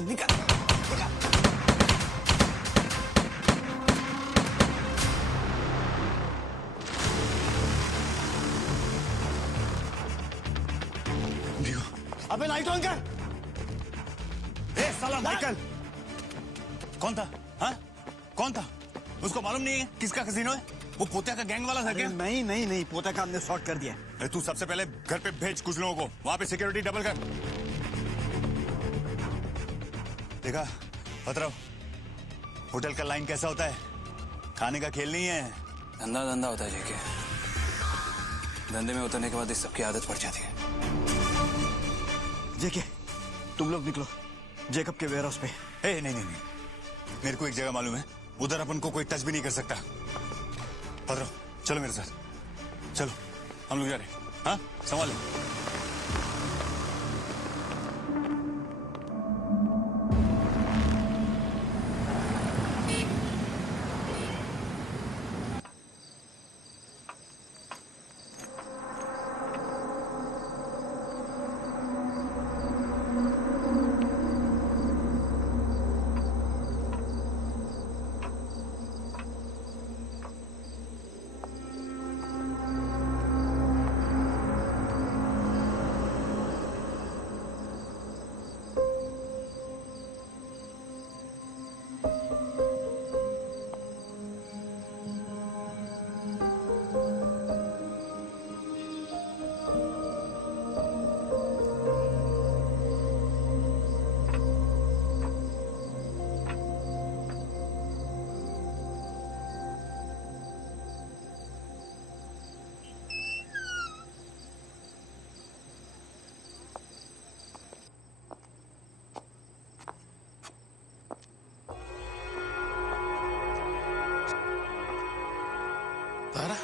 निकल। अबे light on कर। ए साला माइकल कौन था? हाँ कौन था? उसको मालूम नहीं है किसका कसीनो है? वो पोता का गैंग वाला था क्या? नहीं पोता का हमने सॉर्ट कर दिया। तू सबसे पहले घर पे भेज कुछ लोगों को, वहां पे सिक्योरिटी डबल कर। देखा पतराव, होटल का लाइन कैसा होता है? खाने का खेल नहीं है, धंधा धंधा होता है जेके। धंधे में उतरने के बाद इस सबकी आदत पड़ जाती है। जेके तुम लोग निकलो जेकब के वेयर हाउस पे। नहीं, मेरे को एक जगह मालूम है, उधर अपन को कोई टच भी नहीं कर सकता। पतराव चलो मेरे साथ, चलो हम लोग जा रहे। हाँ संभालो। तारा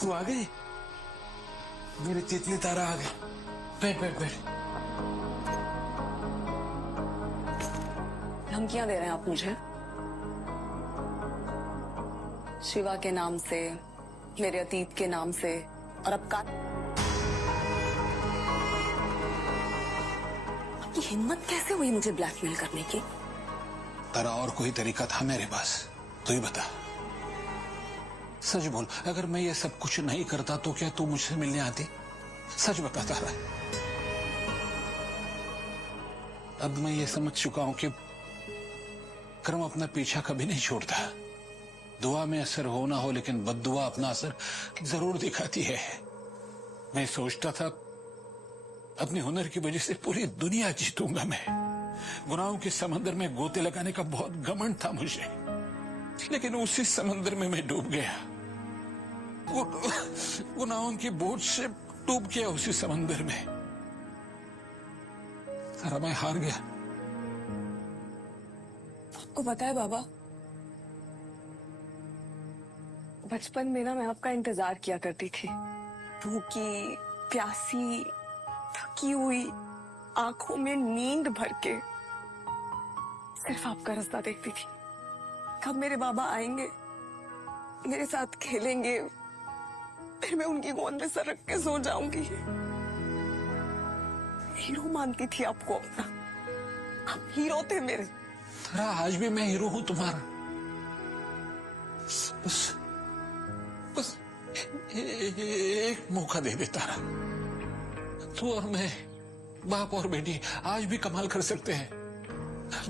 तू आ गई? मेरी तितली तारा आ गई। बैठ बैठ बैठ। धमकियां दे रहे हैं आप मुझे? शिवा के नाम से, मेरे अतीत के नाम से, और अब का आपकी हिम्मत कैसे हुई मुझे ब्लैकमेल करने की? तारा और कोई तरीका था मेरे पास, तू ही बता। सच बोल, अगर मैं ये सब कुछ नहीं करता तो क्या तू मुझसे मिलने आती? सच बता तारा। अब मैं ये समझ चुका हूं कि कर्म अपना पीछा कभी नहीं छोड़ता। दुआ में असर हो ना हो, लेकिन बद्दुआ अपना असर जरूर दिखाती है। मैं सोचता था अपने हुनर की वजह से पूरी दुनिया जीतूंगा मैं। गुनाहों के समंदर में गोते लगाने का बहुत घमंड था मुझे, लेकिन उसी समंदर में मैं डूब गया। गुनाहों की बोझ से डूब गया उसी समंदर में। सारा मैं हार गया। आपको पता है बाबा, बचपन में ना मैं आपका इंतजार किया करती थी। भूखी, प्यासी, थकी हुई, आंखों में नींद भर के सिर्फ आपका रास्ता देखती थी। कब मेरे बाबा आएंगे, मेरे साथ खेलेंगे, फिर मैं उनकी गोद में सर रख के सो जाऊंगी। हीरो मानती थी आपको अपना, आप हीरो थे मेरे। तारा आज भी मैं हीरो हूं तुम्हारा। बस एक मौका दे दे तारा। तू और मैं, बाप और बेटी, आज भी कमाल कर सकते हैं।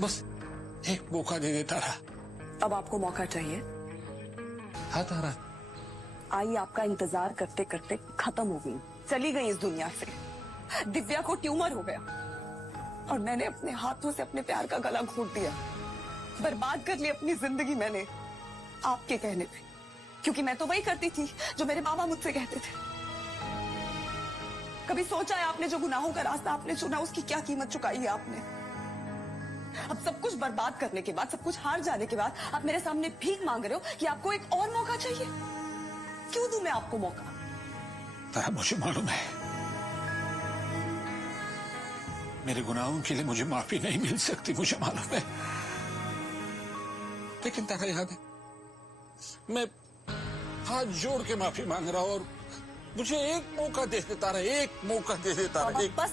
बस एक मौका दे दे तारा। अब आपको मौका चाहिए? हाँ तारा। आई आपका इंतजार करते करते खत्म हो गई, चली गई इस दुनिया से। दिव्या को ट्यूमर हो गया और मैंने अपने हाथों से अपने प्यार का गला घोट दिया। बर्बाद कर ली अपनी जिंदगी मैंने आपके कहने पे, क्योंकि मैं तो वही करती थी जो मेरे बाबा मुझसे कहते थे। कभी सोचा है आपने जो गुनाहों का रास्ता आपने चुना, उसकी क्या कीमत चुकाई है आपने? अब सब कुछ बर्बाद करने के बाद, सब कुछ हार जाने के बाद आप मेरे सामने भीख मांग रहे हो कि आपको एक और मौका चाहिए। क्यों दूं मैं आपको मौका? तारा, मुझे मालूम है मेरे गुनाहों के लिए मुझे माफी नहीं मिल सकती, मुझे मालूम है। लेकिन तारा याद है, मैं हाथ जोड़ के माफी मांग रहा हूं और मुझे एक मौका दे दे तारा, एक मौका दे दे तारा। बाबा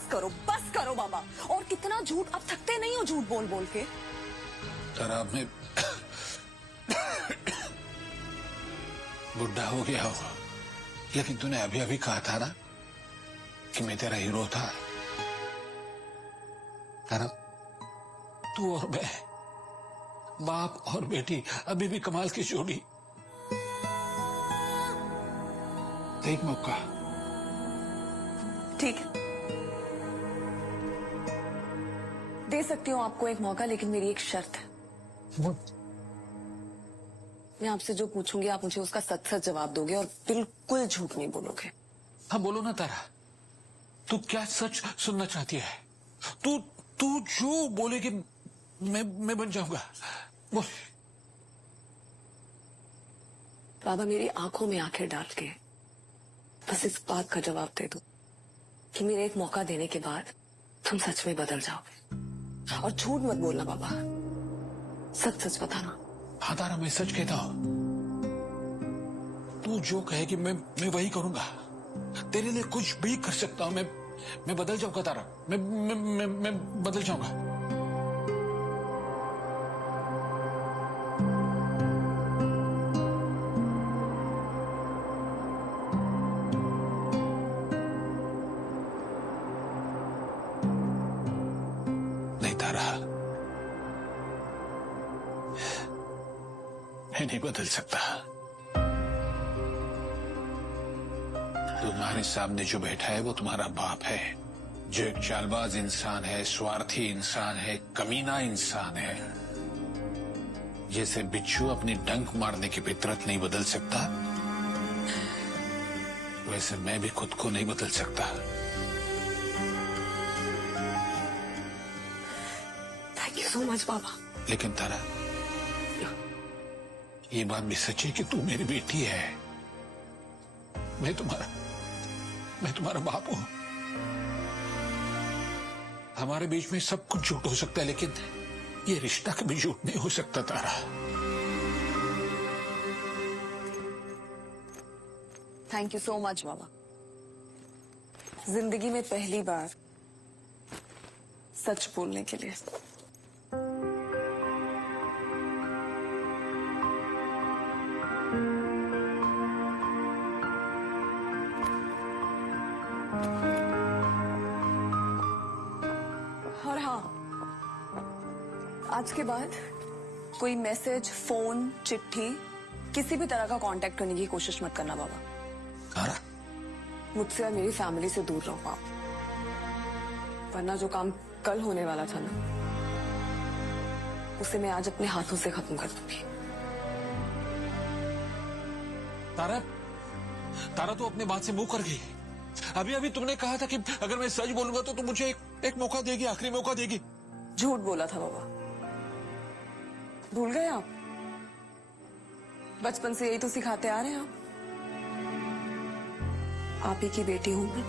बस करो बाबा। और कितना झूठ, अब थकते नहीं हो झूठ बोल बोल के? तारा, मैं बुढ़ा हो गया हो, लेकिन तूने अभी अभी कहा था ना कि मैं तेरा हीरो था। तारा, तू और मैं, बाप और बेटी, अभी भी कमाल की जोड़ी। एक मौका। ठीक है, दे सकती हूँ आपको एक मौका, लेकिन मेरी एक शर्त है। मैं आपसे जो पूछूंगी आप मुझे उसका सच सच जवाब दोगे और बिल्कुल झूठ नहीं बोलोगे। हाँ बोलो ना तारा, तू क्या सच सुनना चाहती है? तू जो बोलेगी मैं बन जाऊंगा। बोल। बाबा, मेरी आंखों में आंखें डाल के बस इस बात का जवाब दे दो कि मेरे एक मौका देने के बाद तुम सच में बदल जाओगे। और झूठ मत बोलना बाबा, सच सच बताना। हाँ तारा, मैं सच कहता हूं। तू जो कहेगी मैं वही करूंगा। तेरे लिए कुछ भी कर सकता हूं। मैं बदल जाऊंगा तारा, मैं बदल जाऊंगा। नहीं तारा, मैं नहीं बदल सकता। तुम्हारे सामने जो बैठा है वो तुम्हारा बाप है, जो एक चालबाज इंसान है, स्वार्थी इंसान है, कमीना इंसान है। जैसे बिच्छू अपनी डंक मारने की फितरत नहीं बदल सकता, वैसे मैं भी खुद को नहीं बदल सकता। थैंक यू सो मच बाबा। लेकिन तारा, ये बात भी सच है कि तू मेरी बेटी है। मैं तुम्हारा बाप हूं। हमारे बीच में सब कुछ झूठ हो सकता है, लेकिन ये रिश्ता कभी झूठ नहीं हो सकता तारा। थैंक यू सो मच बाबा। जिंदगी में पहली बार सच बोलने के लिए। और हाँ, आज के बाद कोई मैसेज, फोन, चिट्ठी, किसी भी तरह का कांटेक्ट करने की कोशिश मत करना बाबा। तारा, मुझसे और मेरी फैमिली से दूर रहो आप, वरना जो काम कल होने वाला था ना, उसे मैं आज अपने हाथों से खत्म कर दूंगी। तारा तू अपने बात से मुंह कर गई। अभी तुमने कहा था कि अगर मैं सच बोलूंगा तो तुम मुझे एक मौका देगी, आखिरी मौका देगी। झूठ बोला था बाबा, भूल गए आप? बचपन से यही तो सिखाते आ रहे हैं आप ही की बेटी हूं मैं।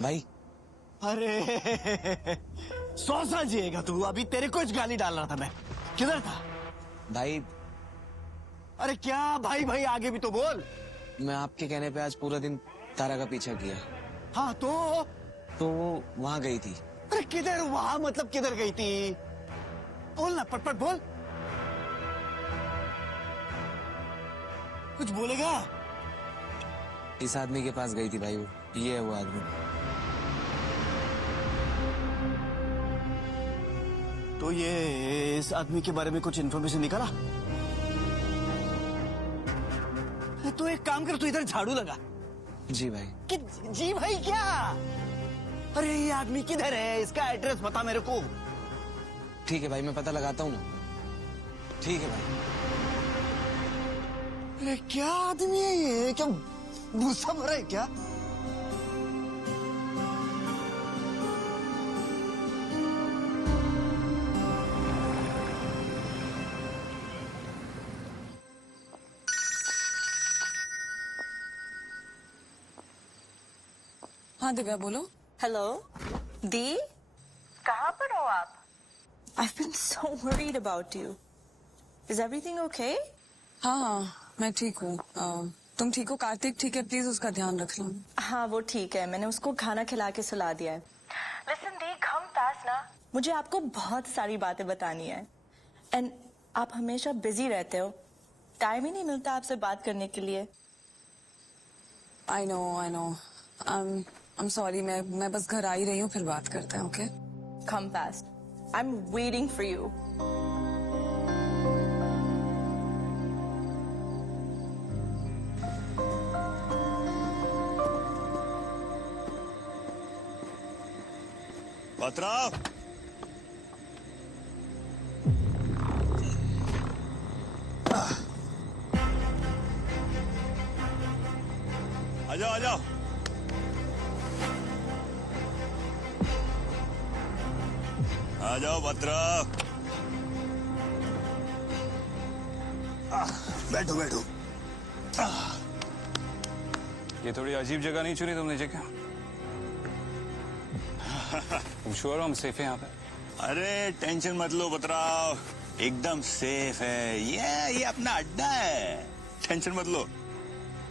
भाई अरे 100 साल जिएगा तू। अभी तेरे को गाली डाल रहा था मैं। किधर था भाई? अरे क्या भाई भाई, आगे भी तो बोल। मैं आपके कहने पे आज पूरा दिन तारा का पीछा किया। हाँ तो वो वहां गई थी। अरे किधर? वहां मतलब किधर गई थी? बोल ना, पट बोल। कुछ बोलेगा? इस आदमी के पास गई थी भाई। वो ये है वो आदमी। तो ये इस आदमी के बारे में कुछ इन्फॉर्मेशन निकाला? तो एक काम कर, तू इधर झाड़ू लगा। जी भाई। जी भाई क्या? अरे ये आदमी किधर है? इसका एड्रेस बता मेरे को। ठीक है भाई, मैं पता लगाता हूँ ना। ठीक है भाई। अरे क्या आदमी है ये? क्या भूसा भरा है क्या? हाँ दिव्या बोलो। हेलो दी, कहाँ पर हो आप? I've been so worried about you. Is everything okay? हाँ हाँ मैं ठीक हूँ। तुम ठीक हो? कार्तिक ठीक है? प्लीज उसका ध्यान रख लो। हाँ वो ठीक है, मैंने उसको खाना खिला के सुला दिया है। Listen दी, come fast ना, मुझे आपको बहुत सारी बातें बतानी है। एंड आप हमेशा बिजी रहते हो, टाइम ही नहीं मिलता आपसे बात करने के लिए। I know. I'm sorry, मैं बस घर आ ही रही हूँ, फिर बात करते हैं, okay? Come fast. I'm waiting for you. पत्राव, आ जाओ आ जाओ। आ जाओ पत्राव, बैठो बैठो। ये थोड़ी अजीब जगह नहीं चुनी तुमने जगह? श्योर हम सेफ है यहाँ पे? अरे टेंशन मत लो पत्राव, एकदम सेफ है। ये अपना अड्डा है, टेंशन मत लो।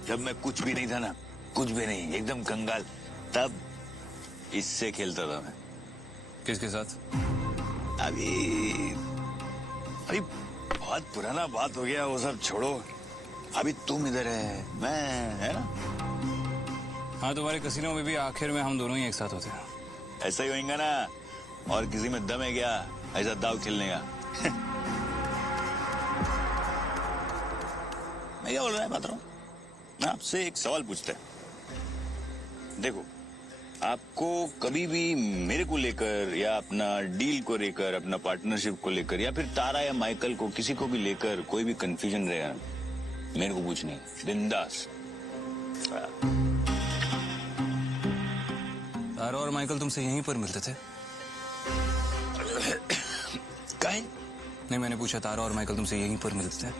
जब मैं कुछ भी नहीं था ना, कुछ भी नहीं, एकदम कंगाल, तब इससे खेलता था मैं। किसके साथ? अभी बहुत पुराना बात हो गया, वो सब छोड़ो। अभी तुम इधर है, मैं है ना। हाँ, तुम्हारे कसीनो में भी आखिर में हम दोनों ही एक साथ होते हैं। ऐसा ही होएगा ना, और किसी में दम है क्या ऐसा दाव खेलने का? मैं क्या बोल रहा है पात्रों, मैं आपसे एक सवाल पूछता है। देखो, आपको कभी भी मेरे को लेकर या अपना डील को लेकर, अपना पार्टनरशिप को लेकर, या फिर तारा या माइकल को, किसी को भी लेकर कोई भी कंफ्यूजन रहेगा, मेरे को पूछनी, बिंदास। तारा और माइकल तुमसे यहीं पर मिलते थे? कहीं नहीं, मैंने पूछा तारा और माइकल तुमसे यहीं पर मिलते थे?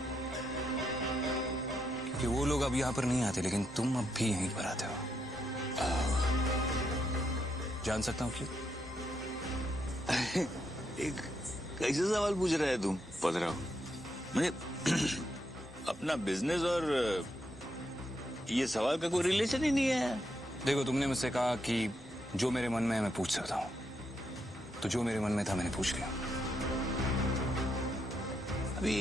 क्योंकि वो लोग अब यहाँ पर नहीं आते, लेकिन तुम अब भी यहीं पर आते हो। जान सकता हूँ क्यों? एक कैसे सवाल पूछ रहे हैं तुम पथराव? मुझे अपना बिजनेस और ये सवाल का कोई रिलेशन ही नहीं है। देखो, तुमने मुझसे कहा कि जो मेरे मन में है मैं पूछ सकता हूँ, तो जो मेरे मन में था मैंने पूछ लिया। अभी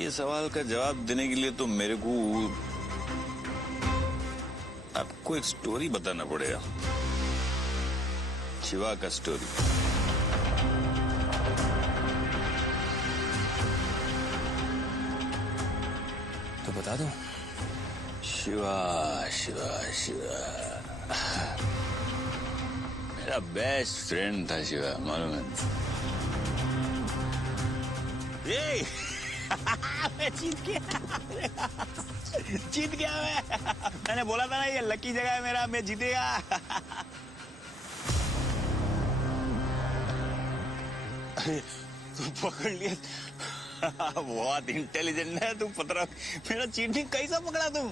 ये सवाल का जवाब देने के लिए तो मेरे को आपको एक स्टोरी बताना पड़ेगा, शिवा का स्टोरी। तो बता दो। शिवा शिवा शिवा मेरा बेस्ट फ्रेंड था शिवा, मालूम है? ये मैं जीत गया, जीत गया मैंने बोला था ना ये लकी जगह है मेरा, मैं जीतेगा। तू पकड़ लिया, बहुत इंटेलिजेंट है तू पतरा। मेरा चीटिंग कैसा पकड़ा तुम?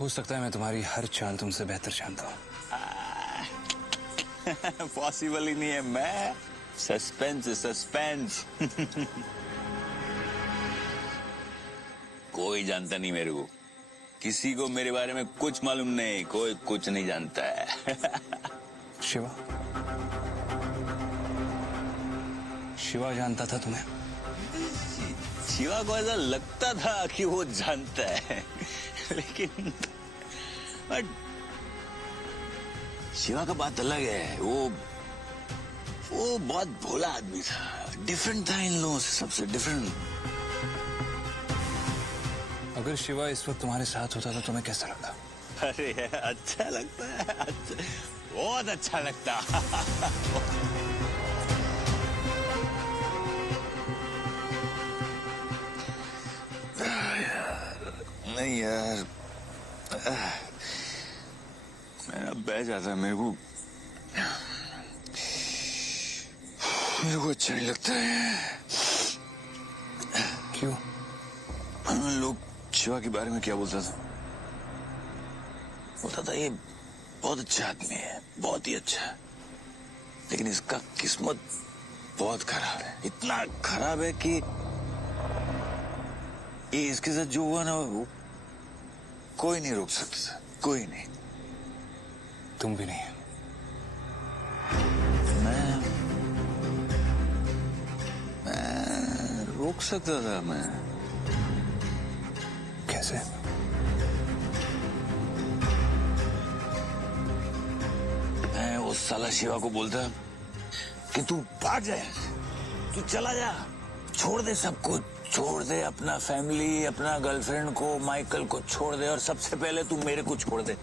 हो सकता है मैं तुम्हारी हर चाल तुमसे बेहतर जानता हूँ। पॉसिबल ही नहीं है। मैं सस्पेंस सस्पेंस कोई जानता नहीं मेरे को, किसी को मेरे बारे में कुछ मालूम नहीं, कोई कुछ नहीं जानता है। शिवा, शिवा जानता था तुम्हें? शिवा को ऐसा लगता था कि वो जानता है, लेकिन बट शिवा का बात अलग है। वो बहुत भोला आदमी था, डिफरेंट था इन लोगों से, सबसे डिफरेंट। अगर शिवा इस वक्त तुम्हारे साथ होता तो तुम्हें कैसा लगता? अरे अच्छा लगता है, अच्छा, बहुत अच्छा लगता। नहीं यार, मैं अब बह जाता, मेरे को अच्छा नहीं लगता है। क्यों? लोग शिवा के बारे में क्या बोलता था? बोलता था ये बहुत अच्छा आदमी है, बहुत ही अच्छा, लेकिन इसका किस्मत बहुत खराब है। इतना खराब है कि ये इसके साथ जो हुआ ना, वो कोई नहीं रोक सकता था, कोई नहीं। तुम भी नहीं। मैं रोक सकता था। मैं कैसे? मैं उस साला शिवा को बोलता कि तू भाग जाए, तू चला जा, छोड़ दे सब कुछ, छोड़ दे अपना फैमिली, अपना गर्लफ्रेंड को, माइकल को छोड़ दे, और सबसे पहले तू मेरे को छोड़ दे।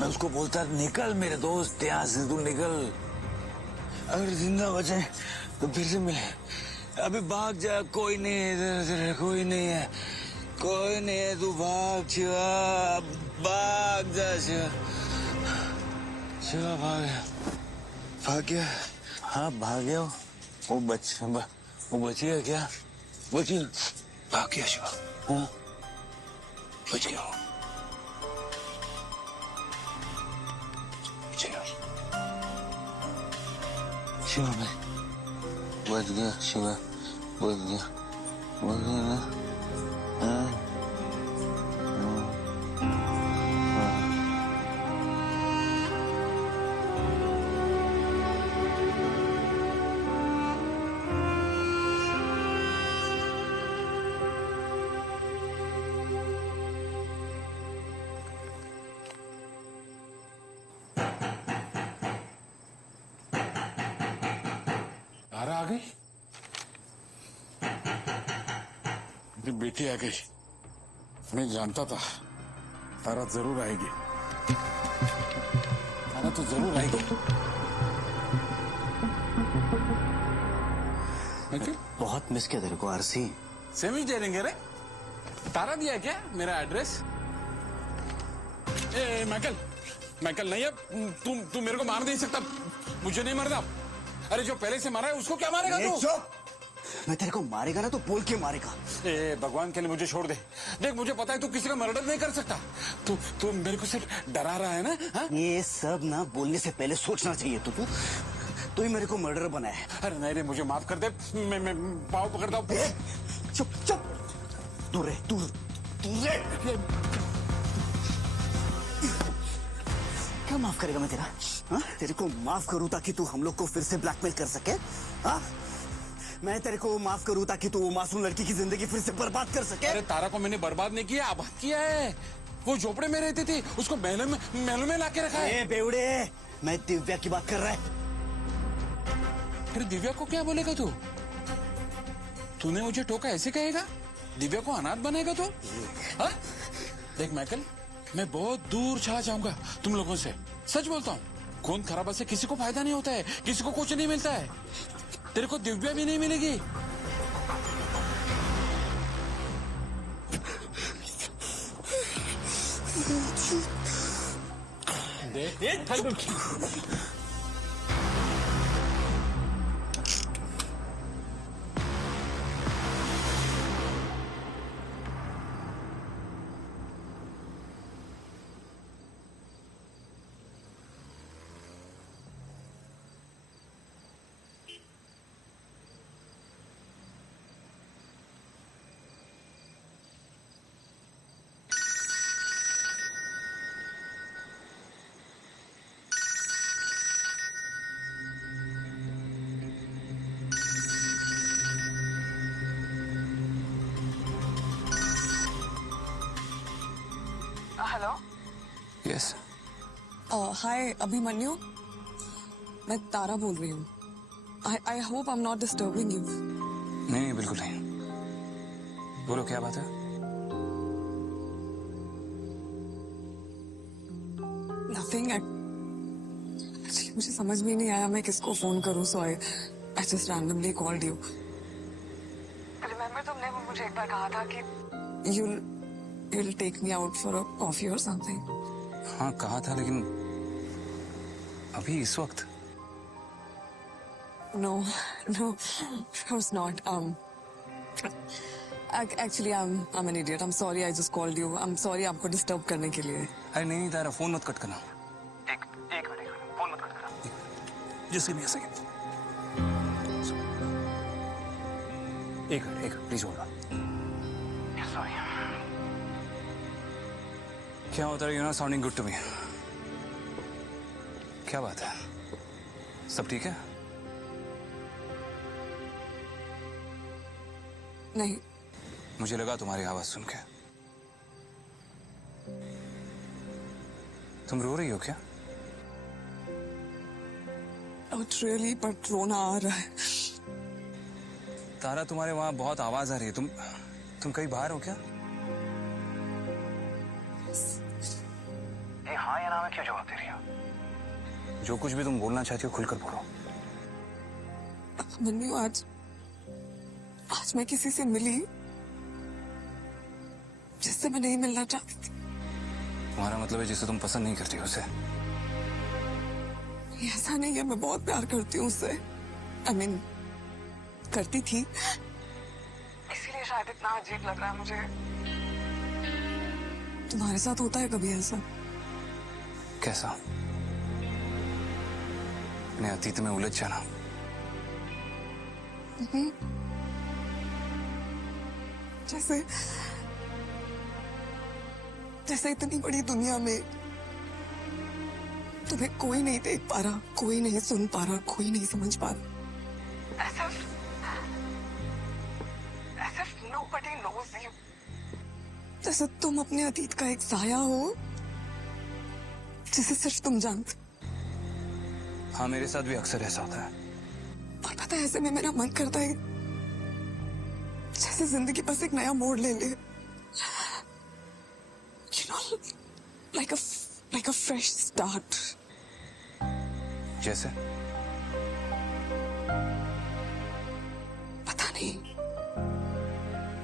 मैं उसको बोलता निकल मेरे दोस्त, यहाँ से तू निकल, अगर जिंदा बचे तो फिर से मिले, अभी भाग जा, कोई नहीं है इधर, कोई नहीं है, कोई नहीं है, तू भाग शिवा, भाग जा शिवा। शिवा भाग गया। हाँ भाग गया, वो बच गया क्या? बच गया, भाग गया शिवा। हाँ बच गया। शिवा भाई बच गया, शिवा बच गया, बच गया ना? हाँ? तारा आ गई? मेरी बेटी आ गई। मैं जानता था तारा जरूर आएगी, तारा तो जरूर आएगी। बहुत मिस किया तेरे को आरसी। सेमी टेरेंगे रे। तारा दिया क्या मेरा एड्रेस? ए माइकल नहीं, अब तुम मेरे को मार नहीं सकता, मुझे नहीं मरना। अरे जो पहले से मारा है उसको क्या मारेगा तू? चुप! मैं तेरे को मारेगा ना तो बोल के मारेगा। ए भगवान के लिए मुझे छोड़ दे। देख मुझे पता है तू किसी का मर्डर नहीं कर सकता। तू मेरे को सिर्फ डरा रहा है ना? हा? ये सब ना बोलने से पहले सोचना चाहिए। तू ही मेरे को मर्डर बनाया है। अरे नहीं रे, मुझे माफ कर दे, मैं पाँव पकड़ता हूँ। चुप दूर रहे, दूर रहे। क्या माफ करेगा मैं तेरा? हाँ? तेरे को माफ करूं ताकि तू हम लोग को फिर से ब्लैकमेल कर सके? हाँ? मैं तेरे को माफ करूं ताकि तू वो मासूम लड़की की जिंदगी फिर से बर्बाद कर सके? अरे तारा को मैंने बर्बाद नहीं किया, आबाद किया है। वो झोपड़े में रहती थी, उसको महलों में लाके रखा है। बेवड़े, मैं दिव्या की बात कर रहा है। फिर दिव्या को क्या बोलेगा तू? तूने मुझे टोका ऐसे कहेगा? दिव्या को अनाथ बनाएगा तू? हाँ? देख माइकल, मैं बहुत दूर चला जाऊंगा तुम लोगों से, सच बोलता हूँ। खून खराबा से किसी को फायदा नहीं होता है, किसी को कुछ नहीं मिलता है। तेरे को दिव्या भी नहीं मिलेगी। देख हेलो। यस। हाय अभिमन्यु, मैं तारा बोल रही हूँ। I hope I am not disturbing you. नहीं बिल्कुल नहीं, बोलो क्या बात है? नथिंग। मुझे समझ में नहीं आया मैं किसको फोन करूँ, so I just randomly called you. Remember तुमने मुझे एक बार कहा था कि he'll take me out for a coffee or something. हाँ कहा था, लेकिन अभी इस वक्त? No, of course not. Actually, I'm an idiot. I'm sorry. I just called you. I'm sorry आपको disturb करने के लिए. अरे नहीं तारा, फोन मत कट करना. एक मिनट, फोन मत कट करना. Just give me a second. एक minute, please hold on. Sorry. क्या होता है? You not sounding good to me. क्या बात है? सब ठीक है? नहीं. मुझे लगा तुम्हारी आवाज सुन के. तुम रो रही हो क्या? Not really, but रोना आ रहा है. तारा, तुम्हारे वहां बहुत आवाज आ रही है. तुम कहीं बाहर हो क्या? ये हाँ या ना में क्यों जवाब दे रही हो? जो कुछ भी तुम बोलना चाहती हो खुलकर बोलो. मन्नू, आज मैं किसी से मिली जिससे मैं नहीं मिलना चाहती थी. तुम्हारा मतलब है जिसे तुम पसंद नहीं करती उसे? ऐसा नहीं है, मैं बहुत प्यार करती हूँ उससे. I mean, करती थी, इसीलिए शायद इतना अजीब लग रहा है मुझे. तुम्हारे साथ होता है कभी ऐसा? कैसा? अपने अतीत में उलझ जाना. जैसे इतनी बड़ी दुनिया में तुम्हें कोई नहीं देख पा रहा, कोई नहीं सुन पा रहा, कोई नहीं समझ पा रहा. ऐसे nobody knows you. जैसे तुम अपने अतीत का एक साया हो जिसे सिर्फ तुम जानते. हाँ, मेरे साथ भी अक्सर ऐसा होता है. और पता है, ऐसे में मेरा मन करता है जैसे जिंदगी बस एक नया मोड़ ले ले. You know, like a fresh start. जैसे? पता नहीं,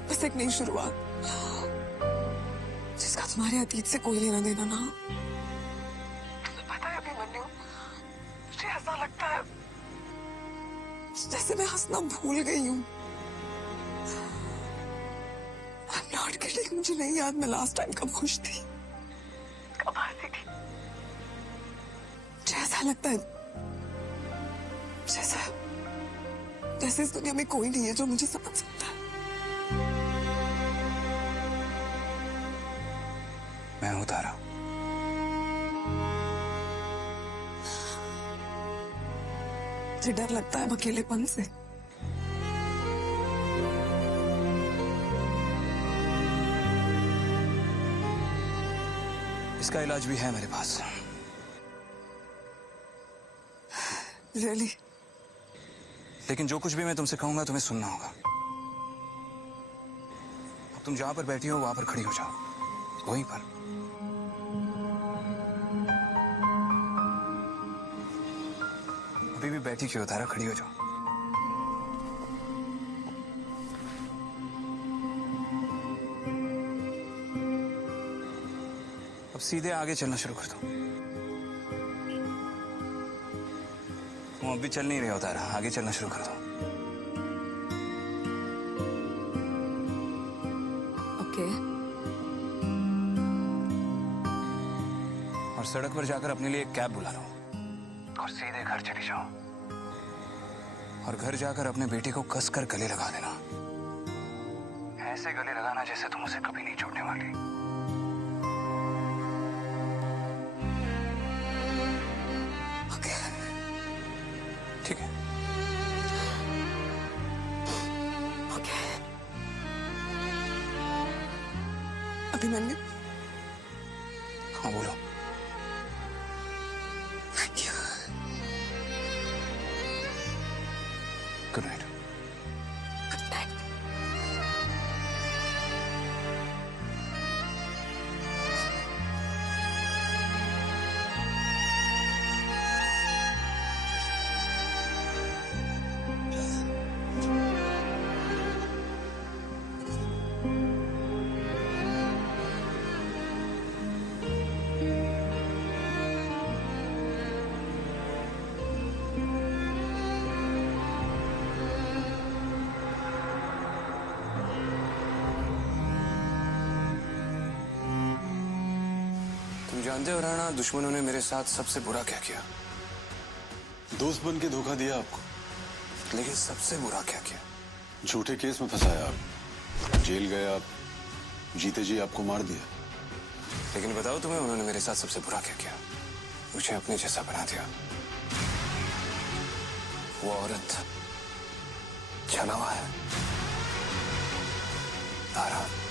बस एक नई शुरुआत जिसका तुम्हारे अतीत से कोई लेना देना ना हो. पता है अभिमन्यु, मुझे ऐसा लगता है जैसे मैं हंसना भूल गई हूँ. I'm not kidding, मुझे नहीं याद मैं लास्ट टाइम कब खुश थी, कब हंसी थी. मुझे ऐसा लगता है जैसे इस दुनिया में कोई नहीं है जो मुझे समझ सकता है. मैं हूं तारा. मुझे डर लगता है अकेलेपन से. इसका इलाज भी है मेरे पास. Really? लेकिन जो कुछ भी मैं तुमसे कहूंगा तुम्हें सुनना होगा. अब तुम जहां पर बैठी हो वहां पर खड़ी हो जाओ, वहीं पर. अभी भी बैठी क्यों तारा? खड़ी हो जाओ. अब सीधे आगे चलना शुरू कर दो. तुम अभी चल नहीं रहे हो तारा, आगे चलना शुरू कर दो. ओके. और सड़क पर जाकर अपने लिए एक कैब बुला लो और सीधे घर चली जाओ. और घर जाकर अपने बेटे को कसकर गले लगा देना. ऐसे गले लगाना जैसे तुम उसे कभी नहीं छोड़ने वाली. ठीक है? ओके. अभिमन्यु, हाँ बोलो. Thank you. Good night. Good night. जानते हो राणा, दुश्मनों ने मेरे साथ सबसे बुरा क्या किया? दोस्त बन के धोखा दिया आपको। लेकिन सबसे बुरा क्या किया? झूठे केस में फंसाया आप, जेल गए आप, जीते जी आपको मार दिया। लेकिन बताओ तुम्हें उन्होंने मेरे साथ सबसे बुरा क्या किया? मुझे अपने जैसा बना दिया। वो औरत छलावा है, तारा।